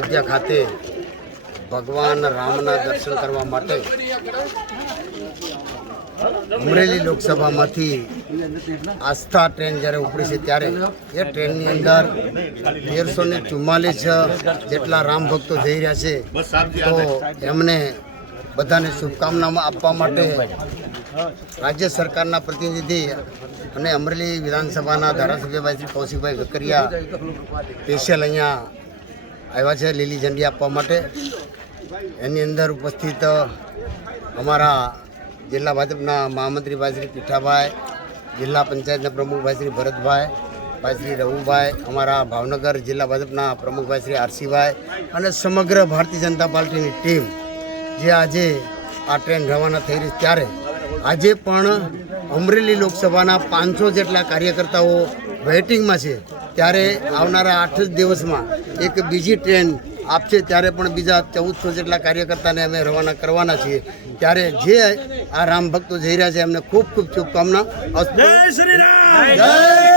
અયોધ્યા ખાતે ભગવાન રામના દર્શન કરવા માટે અમરેલી લોકસભામાંથી આસ્થા ટ્રેન જ્યારે ઉપડી છે ત્યારે એ ટ્રેનની અંદર 1344 જેટલા રામ ભક્તો જઈ રહ્યા છે. તો એમને બધાને શુભકામનામાં આપવા માટે રાજ્ય સરકારના પ્રતિનિધિ અને અમરેલી વિધાનસભાના ધારાસભ્યભાઈ શ્રી કૌશિકભાઈ વેકરિયા સ્પેશિયલ અહીંયા આવ્યા છે લીલી ઝંડી આપવા માટે. એની અંદર ઉપસ્થિત અમારા જિલ્લા ભાજપના મહામંત્રીભાઈ શ્રી પીઠાભાઈ, જિલ્લા પંચાયતના પ્રમુખભાઈ શ્રી ભરતભાઈ, ભાઈ શ્રી રઘુભાઈ, અમારા ભાવનગર જિલ્લા ભાજપના પ્રમુખભાઈ શ્રી આરસીભાઈ અને સમગ્ર ભારતીય જનતા પાર્ટીની ટીમ જે આજે આ ટ્રેન રવાના થઈ રહી ત્યારે આજે પણ અમરેલી લોકસભાના 500 જેટલા કાર્યકર્તાઓ વેઇટિંગમાં છે. ત્યારે આવનારા 8 જ દિવસમાં એક બીજી ટ્રેન આપશે ત્યારે પણ બીજા 1400 જેટલા કાર્યકર્તાને અમે રવાના કરવાના છીએ. ત્યારે જે આ રામ ભક્તો જઈ રહ્યા છે એમને ખૂબ ખૂબ શુભકામના. જય શ્રી રામ. જય